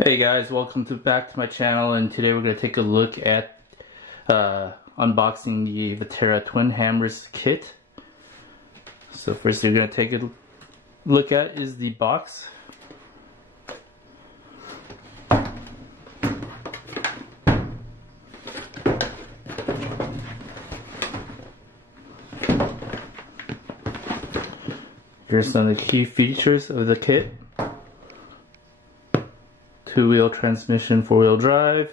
Hey guys, welcome back to my channel, and today we're going to take a look at unboxing the Vaterra Twin Hammers kit. So first you're going to take a look at is the box. Here's some of the key features of the kit. 2-wheel transmission, 4-wheel drive,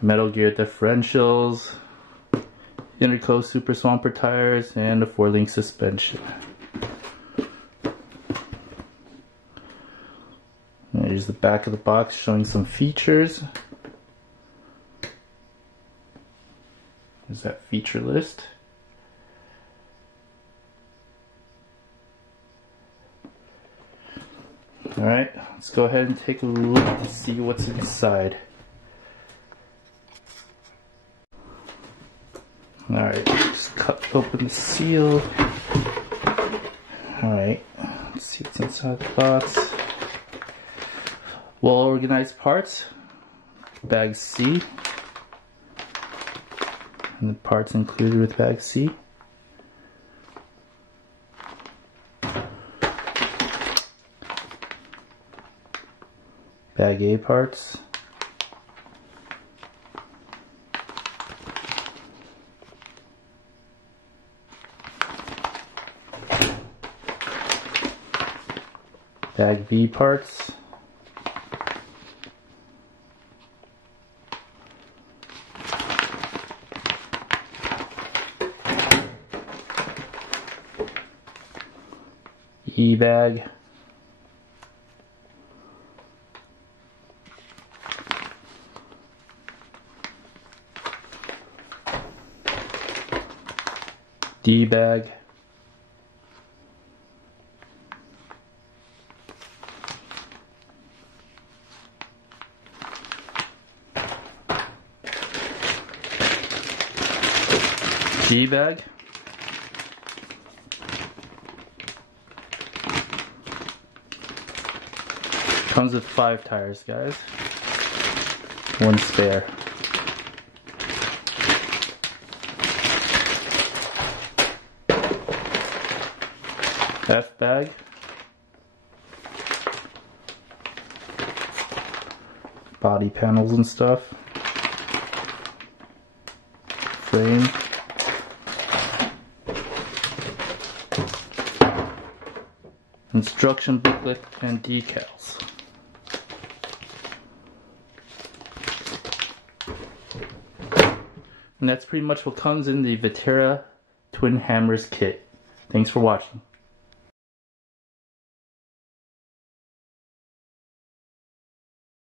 metal gear differentials, Interco Super Swamper tires, and a 4-link suspension. And here's the back of the box showing some features. There's that feature list. Alright, let's go ahead and take a look to see what's inside. Alright, just cut open the seal. Alright, let's see what's inside the box. Well organized parts, bag C, and the parts included with bag C. Bag A parts, bag B parts, E bag, D bag, G bag, comes with 5 tires, guys, 1 spare. F bag, body panels and stuff, frame, instruction booklet, and decals. And that's pretty much what comes in the Vaterra Twin Hammers kit. Thanks for watching.